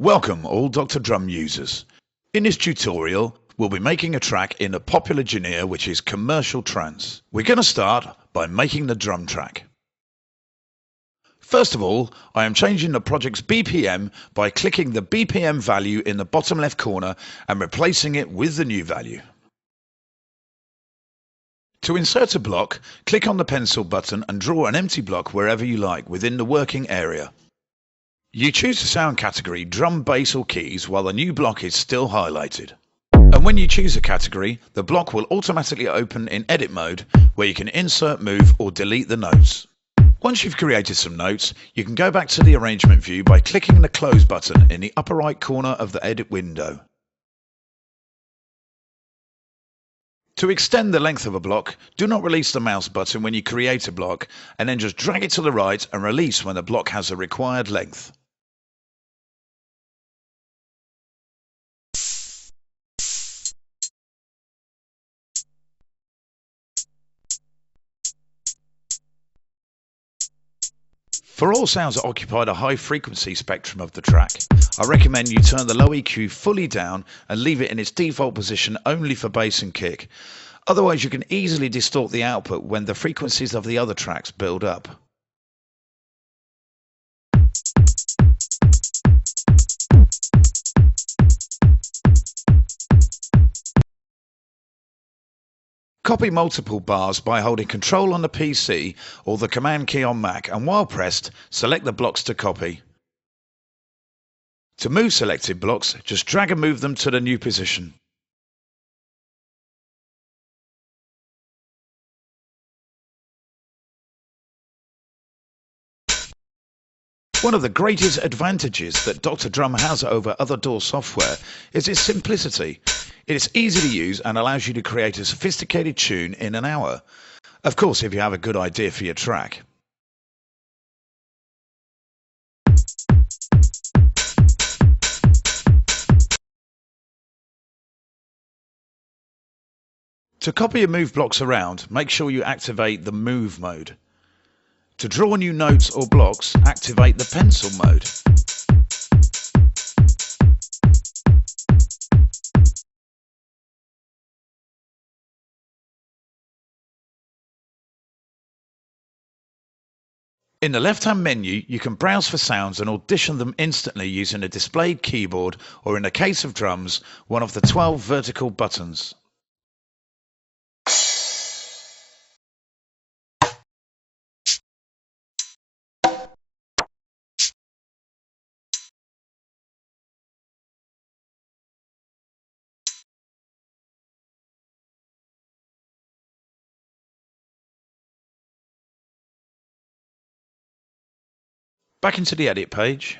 Welcome all Dr. Drum users. In this tutorial, we'll be making a track in a popular genre which is commercial trance. We're going to start by making the drum track. First of all, I am changing the project's BPM by clicking the BPM value in the bottom left corner and replacing it with the new value. To insert a block, click on the pencil button and draw an empty block wherever you like within the working area. You choose the sound category drum, bass or keys while the new block is still highlighted. And when you choose a category, the block will automatically open in edit mode where you can insert, move or delete the notes. Once you've created some notes, you can go back to the arrangement view by clicking the close button in the upper right corner of the edit window. To extend the length of a block, do not release the mouse button when you create a block and then just drag it to the right and release when the block has the required length. For all sounds that occupy the high frequency spectrum of the track, I recommend you turn the low EQ fully down and leave it in its default position only for bass and kick. Otherwise you can easily distort the output when the frequencies of the other tracks build up. Copy multiple bars by holding Control on the PC or the Command key on Mac, and while pressed, select the blocks to copy. To move selected blocks, just drag and move them to the new position. One of the greatest advantages that Dr. Drum has over other DAW software is its simplicity. It is easy to use and allows you to create a sophisticated tune in an hour. Of course, if you have a good idea for your track. To copy and move blocks around, make sure you activate the Move mode. To draw new notes or blocks, activate the Pencil mode. In the left-hand menu, you can browse for sounds and audition them instantly using a displayed keyboard or, in the case of drums, one of the 12 vertical buttons. Back into the edit page.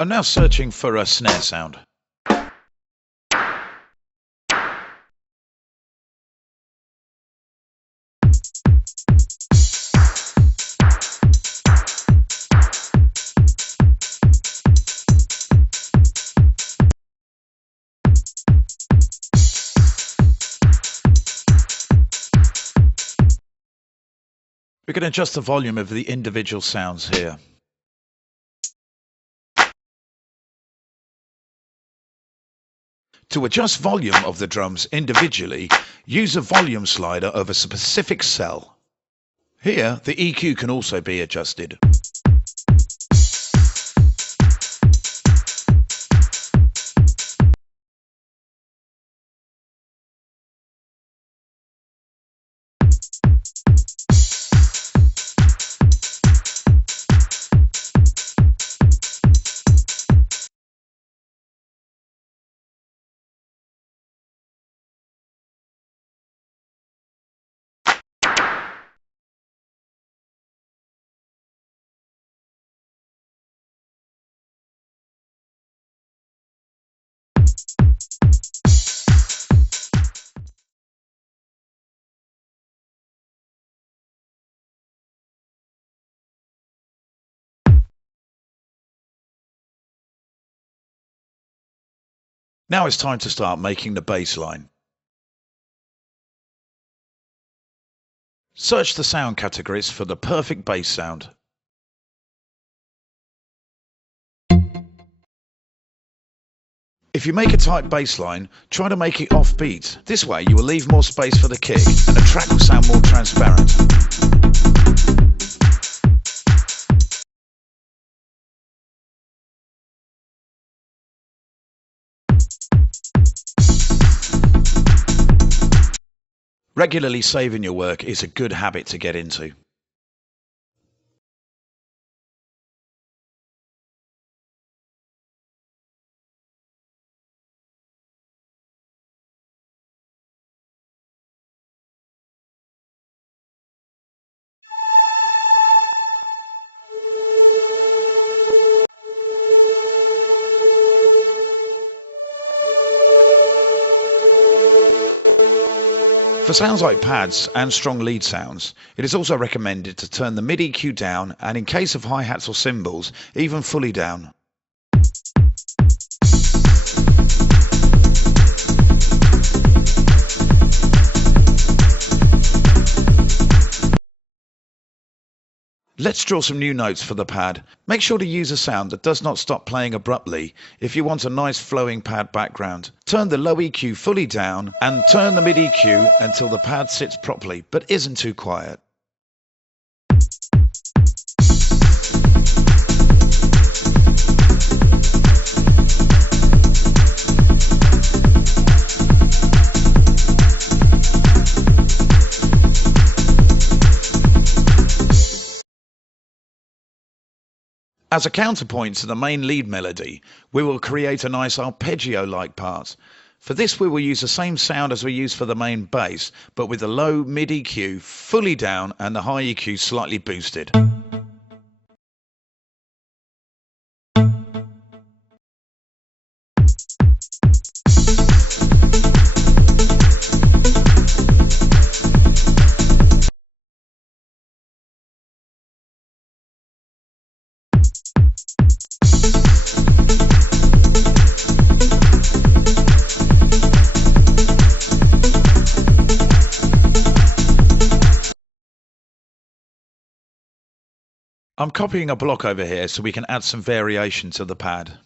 I'm now searching for a snare sound. We can adjust the volume of the individual sounds here. To adjust volume of the drums individually, use the volume slider of a specific cell. Here, the EQ can also be adjusted. Now it's time to start making the bass line. Search the sound categories for the perfect bass sound. If you make a tight bass line, try to make it offbeat. This way you will leave more space for the kick and the track will sound more transparent. Regularly saving your work is a good habit to get into. For sounds like pads and strong lead sounds, it is also recommended to turn the mid-EQ down and in case of hi-hats or cymbals, even fully down. Let's draw some new notes for the pad. Make sure to use a sound that does not stop playing abruptly if you want a nice flowing pad background. Turn the low EQ fully down and turn the mid EQ until the pad sits properly but isn't too quiet. As a counterpoint to the main lead melody, we will create a nice arpeggio-like part. For this we will use the same sound as we use for the main bass, but with the low mid EQ fully down and the high EQ slightly boosted. I'm copying a block over here so we can add some variation to the pad.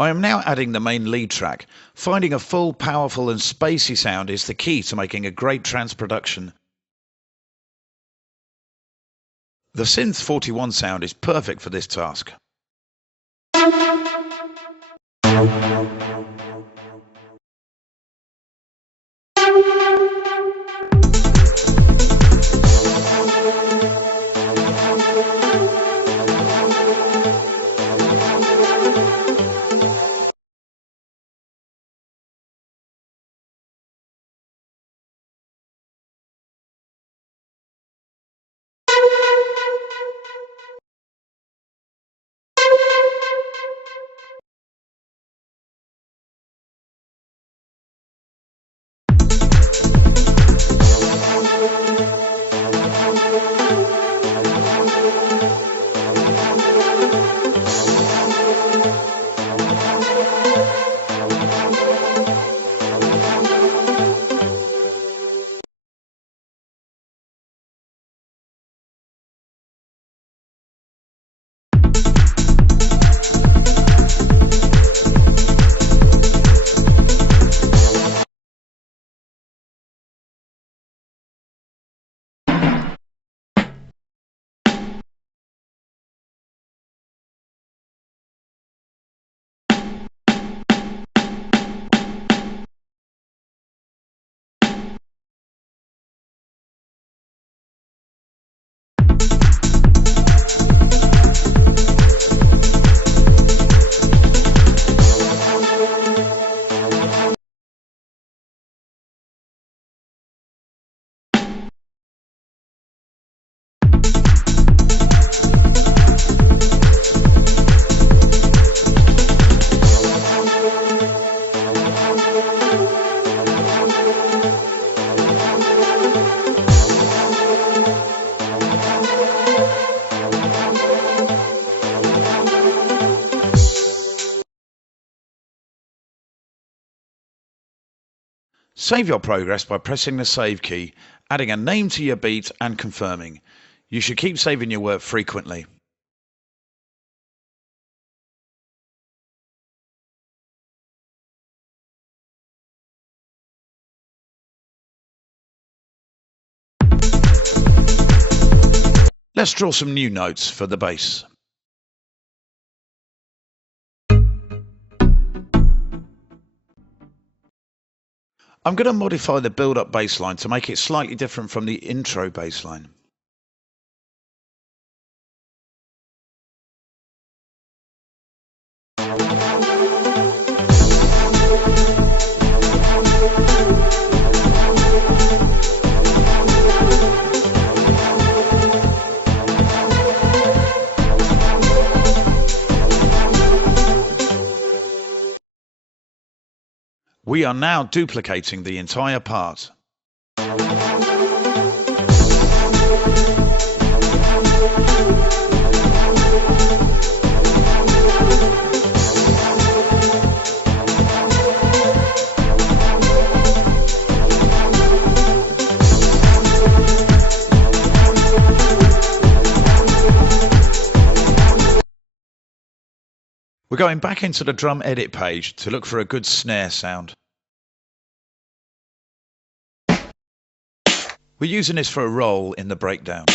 I am now adding the main lead track. Finding a full, powerful and spacey sound is the key to making a great trance production. The Synth 41 sound is perfect for this task. Save your progress by pressing the save key, adding a name to your beat and confirming. You should keep saving your work frequently. Let's draw some new notes for the bass. I'm going to modify the build-up bass line to make it slightly different from the intro bass line. We are now duplicating the entire part. We're going back into the drum edit page to look for a good snare sound. We're using this for a roll in the breakdown.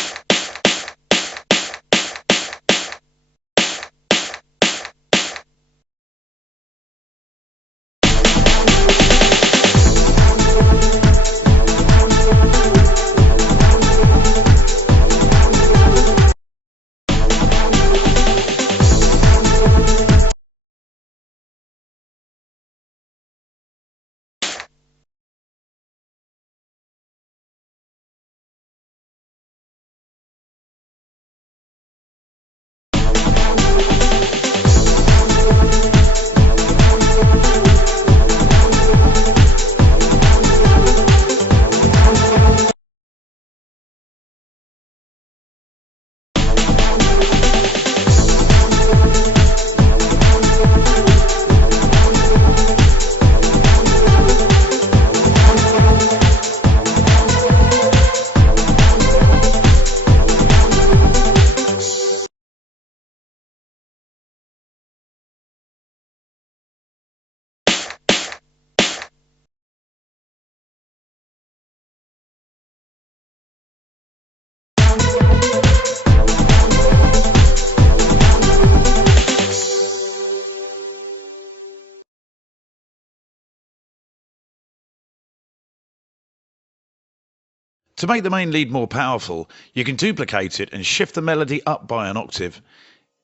To make the main lead more powerful, you can duplicate it and shift the melody up by an octave.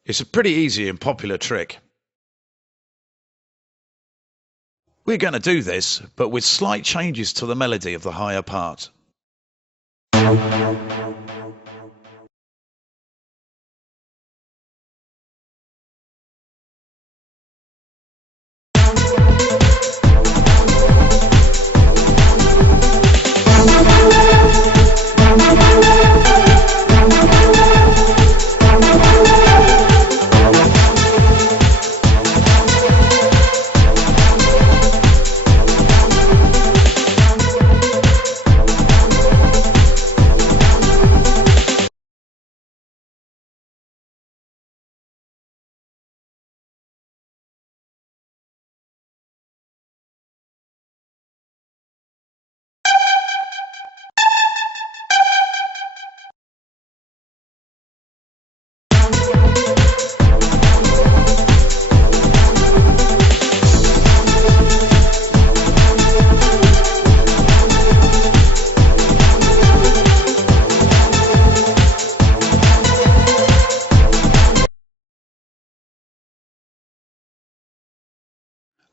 It's a pretty easy and popular trick. We're going to do this, but with slight changes to the melody of the higher part.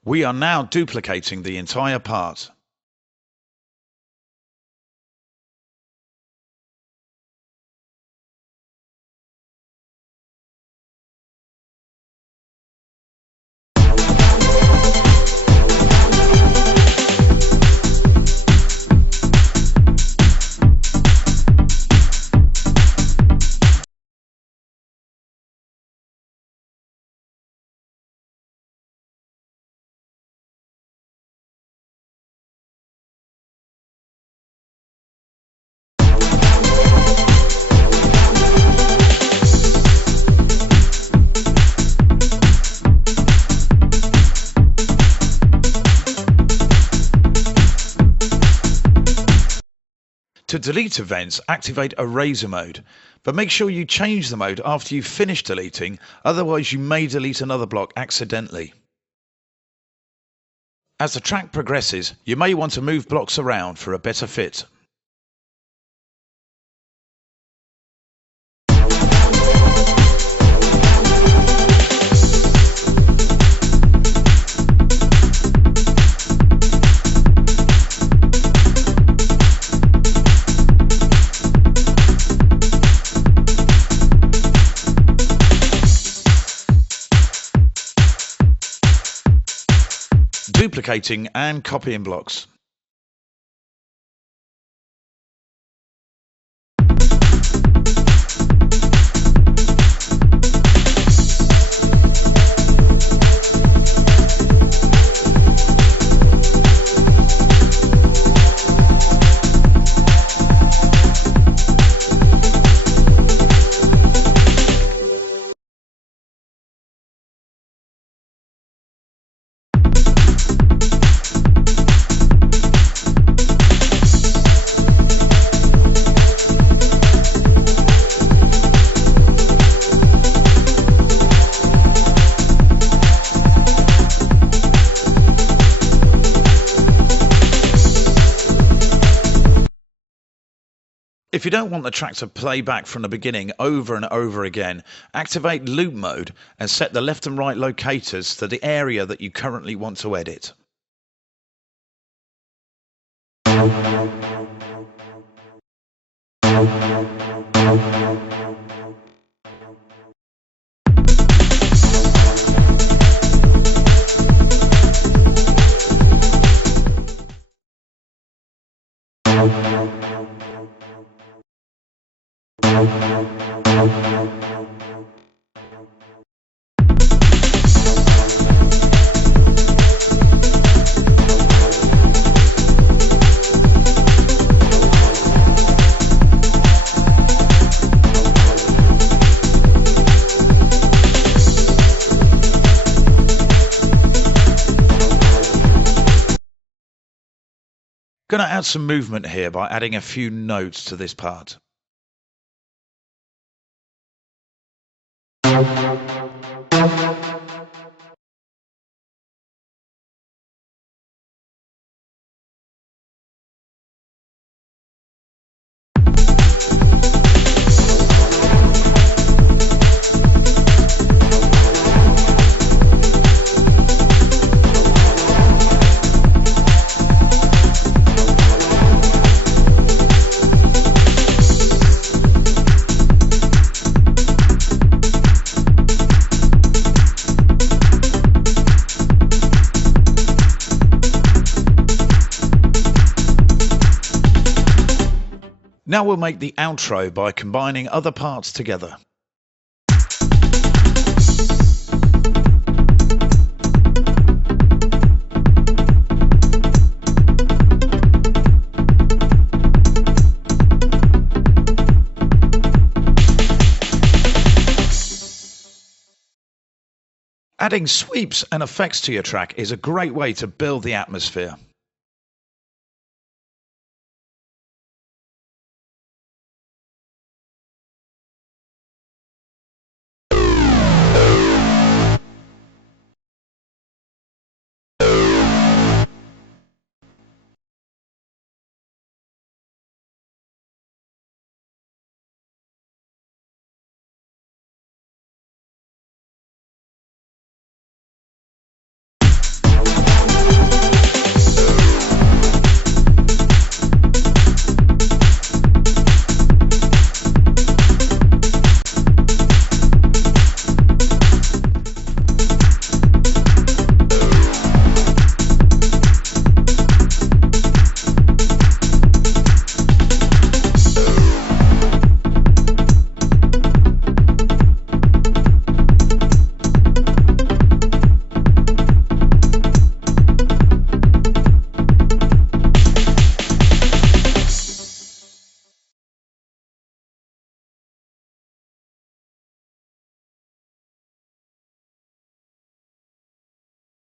We are now duplicating the entire part. To delete events, activate Eraser mode, but make sure you change the mode after you've finished deleting, otherwise you may delete another block accidentally. As the track progresses, you may want to move blocks around for a better fit. Duplicating and copying blocks. If you don't want the track to play back from the beginning over and over again, activate loop mode and set the left and right locators to the area that you currently want to edit. Going to add some movement here by adding a few notes to this part. Now we'll make the outro by combining other parts together. Adding sweeps and effects to your track is a great way to build the atmosphere.